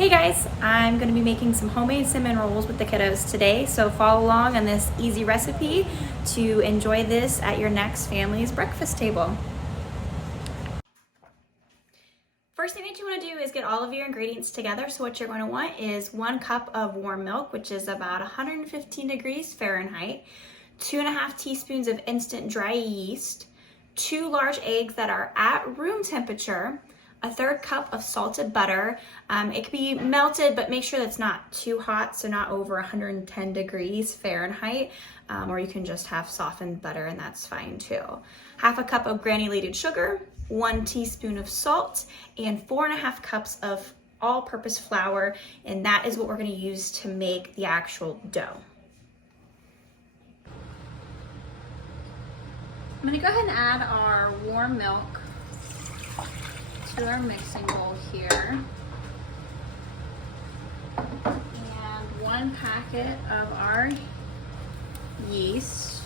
Hey guys, I'm going to be making some homemade cinnamon rolls with the kiddos today, so follow along on this easy recipe to enjoy this at your next family's breakfast table. First thing that you want to do is get all of your ingredients together. So what you're going to want is 1 cup of warm milk, which is about 115 degrees Fahrenheit, 2.5 teaspoons of instant dry yeast, 2 large eggs that are at room temperature, a 1/3 cup of salted butter. It could be melted, but make sure that's not too hot, so not over 110 degrees Fahrenheit, or you can just have softened butter and that's fine too. 1/2 cup of granulated sugar, 1 teaspoon of salt, and 4.5 cups of all-purpose flour, and that is what we're going to use to make the actual dough. I'm going to go ahead and add our warm milk to our mixing bowl here, and 1 packet of our yeast,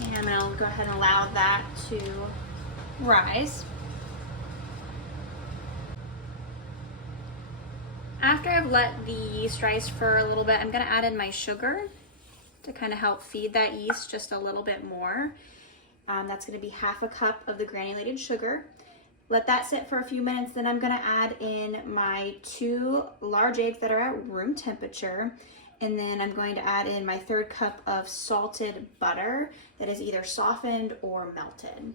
and I'll go ahead and allow that to rise. After I've let the yeast rise for a little bit, I'm going to add in my sugar to kind of help feed that yeast just a little bit more. That's going to be 1/2 cup of the granulated sugar. Let that sit for a few minutes, then I'm going to add in my 2 large eggs that are at room temperature, and then I'm going to add in my 1/3 cup of salted butter that is either softened or melted.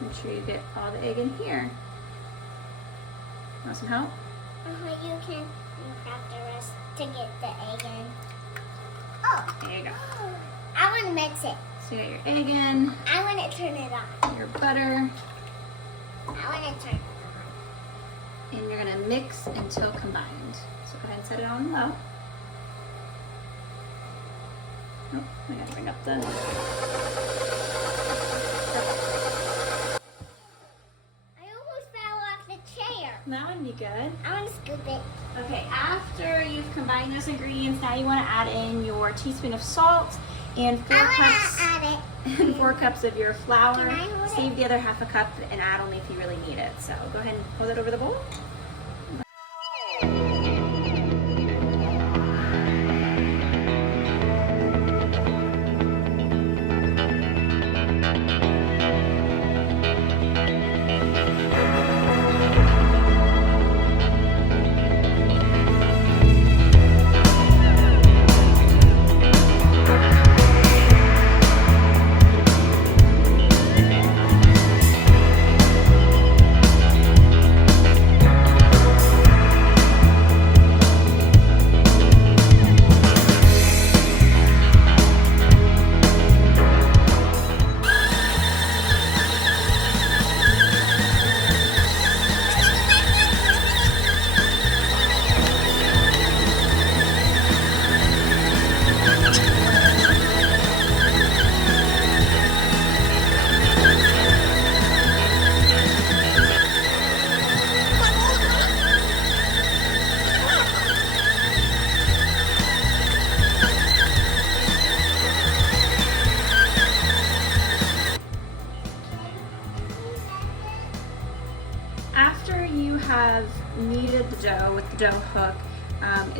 Make sure you get all the egg in here. Want some help? You can crack the rest to get the egg in. Oh! There you go. I want to mix it. So you got your egg in. I want to turn it on. Your butter. I want to turn it And you're going to mix until combined. So go ahead and set it on low. Oh, I got to bring up the... That would be good. I want to scoop it. Okay, after you've combined those ingredients, now you want to add in your teaspoon of salt and 4 cups add it. and 4 cups of your flour. Can I hold Save the other 1/2 cup and add only if you really need it. So go ahead and hold it over the bowl. After you have kneaded the dough with the dough hook,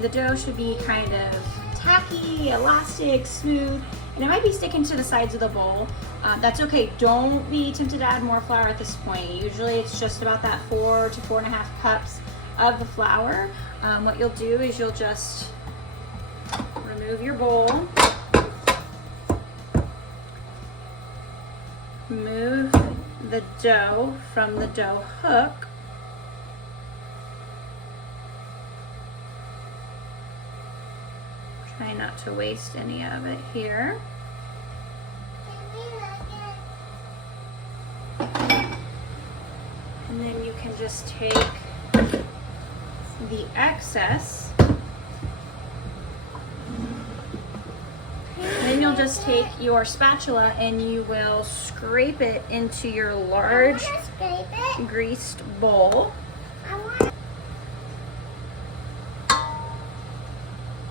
the dough should be kind of tacky, elastic, smooth, and it might be sticking to the sides of the bowl. That's okay. Don't be tempted to add more flour at this point. Usually it's just about that 4 to 4.5 cups of the flour. What you'll do is you'll just remove your bowl, move the dough from the dough hook, Try not to waste any of it here. And then you can just take the excess. Then you'll just take your spatula and you will scrape it into your large greased bowl.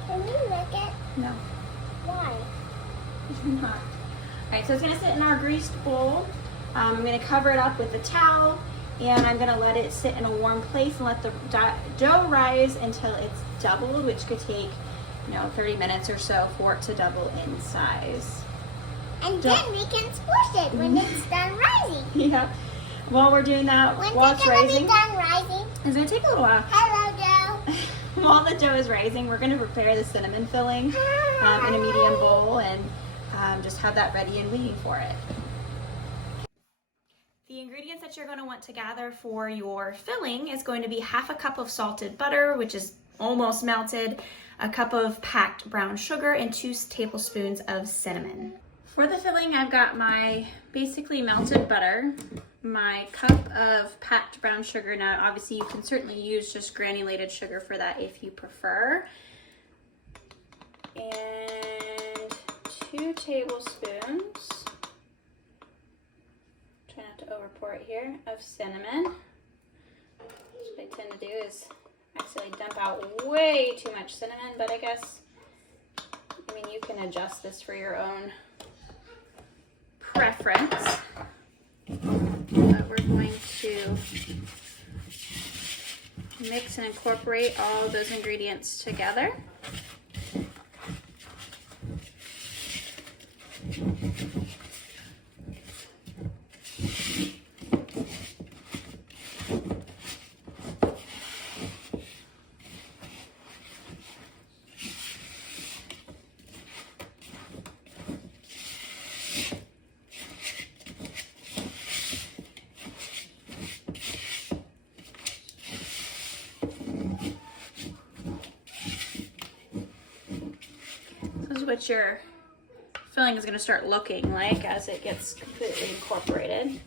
Can we lick it? No. Why? Not. All right, so it's gonna sit in our greased bowl. I'm gonna cover it up with a towel and I'm gonna let it sit in a warm place and let the dough rise until it's doubled, which could take 30 minutes or so for it to double in size. And then we can squish it when it's done rising. Yeah. While we're doing that, while it's rising, be done rising? It's gonna take a little while. Hello, dough. While the dough is rising, we're gonna prepare the cinnamon filling in a medium bowl and just have that ready and waiting for it. The ingredients that you're going to want to gather for your filling is going to be half a cup of salted butter, which is almost melted, a cup of packed brown sugar, and 2 tablespoons of cinnamon. For the filling, I've got my basically melted butter, my cup of packed brown sugar. Now, obviously, you can certainly use just granulated sugar for that if you prefer. And 2 tablespoons, try not to overpour it here, of cinnamon. What I tend to do is actually dump out way too much cinnamon, but I guess, you can adjust this for your own preference. But we're going to mix and incorporate all of those ingredients together. This is what your filling is going to start looking like as it gets completely incorporated.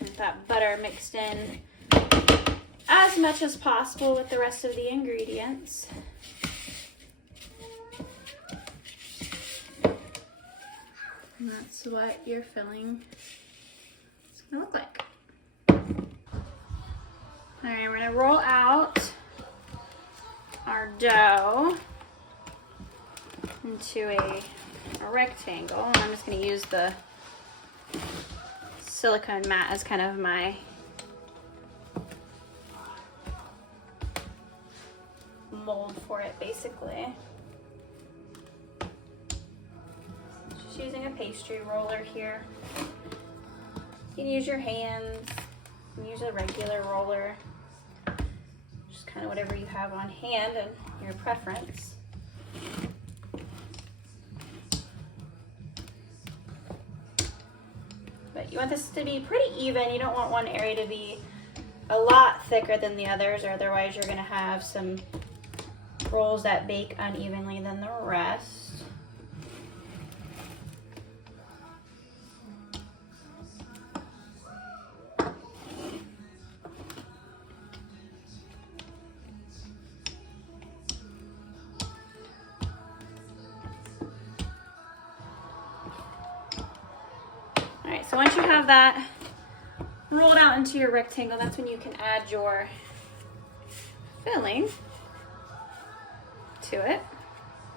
With that butter mixed in as much as possible with the rest of the ingredients. And that's what your filling is going to look like. All right, we're going to roll out our dough into a rectangle. And I'm just going to use the silicone mat as kind of my mold for it, basically. Just using a pastry roller here. You can use your hands, you can use a regular roller, just kind of whatever you have on hand and your preference. But you want this to be pretty even. You don't want one area to be a lot thicker than the others, or otherwise you're going to have some rolls that bake unevenly than the rest. All right, so once you have that rolled out into your rectangle, that's when you can add your filling to it.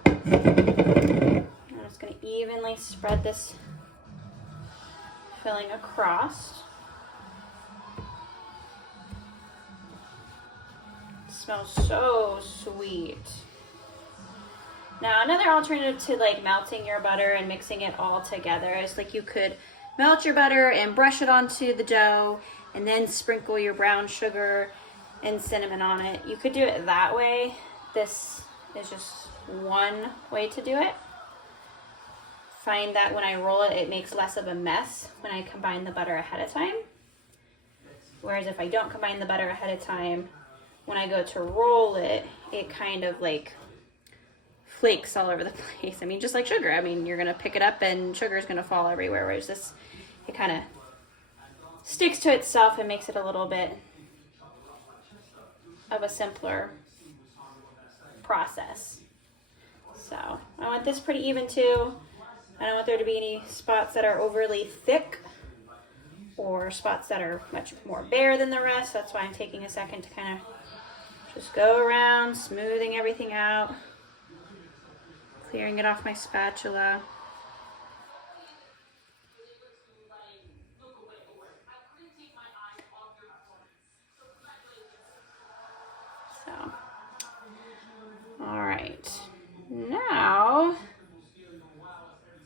I'm just going to evenly spread this filling across. It smells so sweet. Now, another alternative to like melting your butter and mixing it all together is like you could melt your butter and brush it onto the dough and then sprinkle your brown sugar and cinnamon on it. You could do it that way. This is just one way to do it. Find that when I roll it, it makes less of a mess when I combine the butter ahead of time. Whereas if I don't combine the butter ahead of time, when I go to roll it, it kind of like flakes all over the place. I mean, just like sugar. I mean, you're gonna pick it up and sugar is gonna fall everywhere, whereas this, it kind of sticks to itself and makes it a little bit of a simpler process. So I want this pretty even too. I don't want there to be any spots that are overly thick or spots that are much more bare than the rest. That's why I'm taking a second to kind of just go around, smoothing everything out, clearing it off my spatula. So, all right, now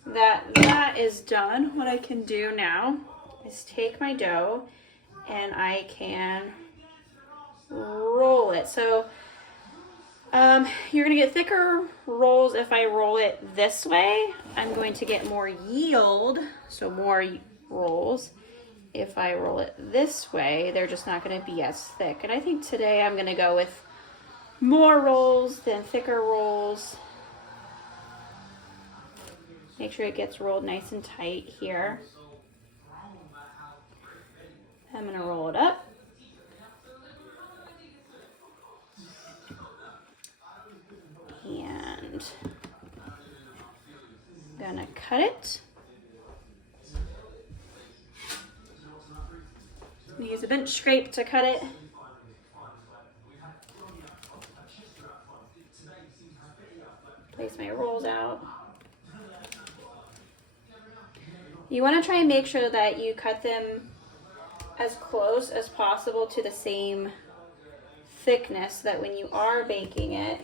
that is done, what I can do now is take my dough and I can roll it. So you're gonna get thicker rolls if I roll it this way. I'm going to get more yield, so more rolls. If I roll it this way, they're just not gonna be as thick. And I think today I'm gonna go with more rolls than thicker rolls. Make sure it gets rolled nice and tight here. I'm gonna roll it up. And I'm gonna cut it. I'm gonna use a bench scrape to cut it. Place my rolls out. You want to try and make sure that you cut them as close as possible to the same thickness so that when you are baking it,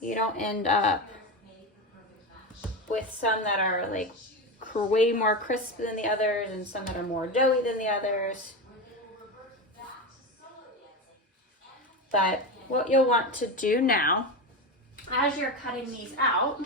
you don't end up with some that are like way more crisp than the others and some that are more doughy than the others. But what you'll want to do now, as you're cutting these out,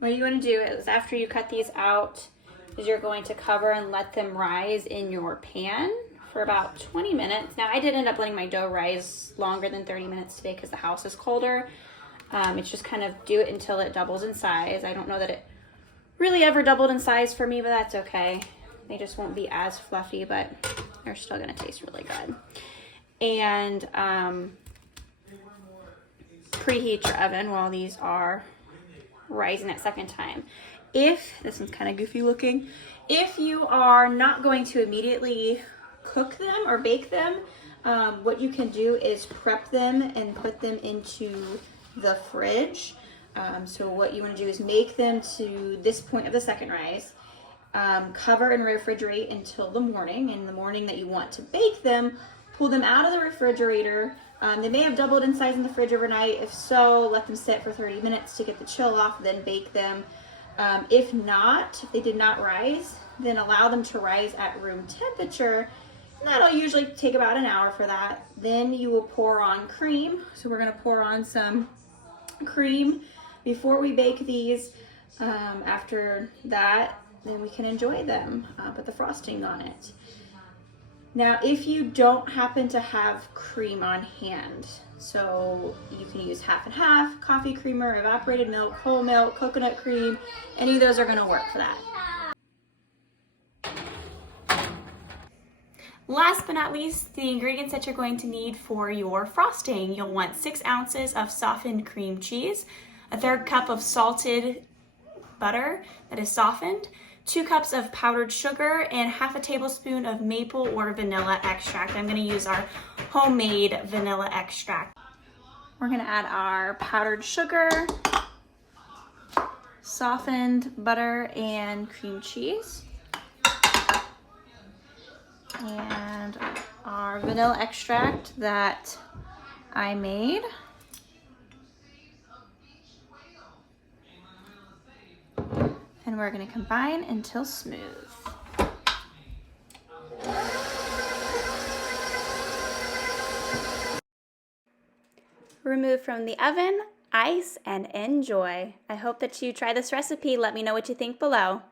what you want to do is after you cut these out is you're going to cover and let them rise in your pan for about 20 minutes. Now I did end up letting my dough rise longer than 30 minutes today because the house is colder. It's just kind of do it until it doubles in size. I don't know that it really ever doubled in size for me, but that's okay. They just won't be as fluffy, but they're still gonna taste really good. And preheat your oven while these are rising that second time. If, this one's kind of goofy looking, if you are not going to immediately cook them or bake them, what you can do is prep them and put them into the fridge. So what you want to do is make them to this point of the second rise, cover and refrigerate until the morning. In the morning that you want to bake them, pull them out of the refrigerator. They may have doubled in size in the fridge overnight. If so, let them sit for 30 minutes to get the chill off, then bake them. If not, if they did not rise, then allow them to rise at room temperature. And that'll usually take about an hour for that. Then you will pour on cream. So we're gonna pour on some cream before we bake these. After that, then we can enjoy them. Put the frosting on it. Now, if you don't happen to have cream on hand, so you can use half and half, coffee creamer, evaporated milk, whole milk, coconut cream, any of those are gonna work for that. Last but not least, the ingredients that you're going to need for your frosting. You'll want 6 ounces of softened cream cheese, a 1/3 cup of salted butter that is softened, 2 cups of powdered sugar, and 1/2 tablespoon of maple or vanilla extract. I'm gonna use our homemade vanilla extract. We're gonna add our powdered sugar, softened butter, and cream cheese. And our vanilla extract that I made. And we're going to combine until smooth. Remove from the oven ice, and enjoy. I hope that you try this recipe. Let me know what you think below.